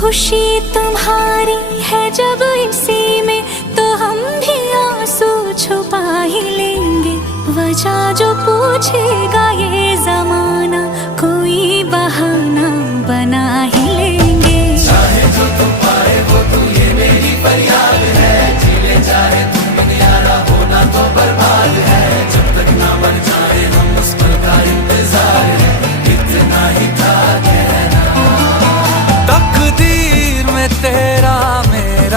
खुशी तुम्हारी है जब इसी में, तो हम भी आंसू छुपा ही लेंगे। वजह जो पूछेगा ये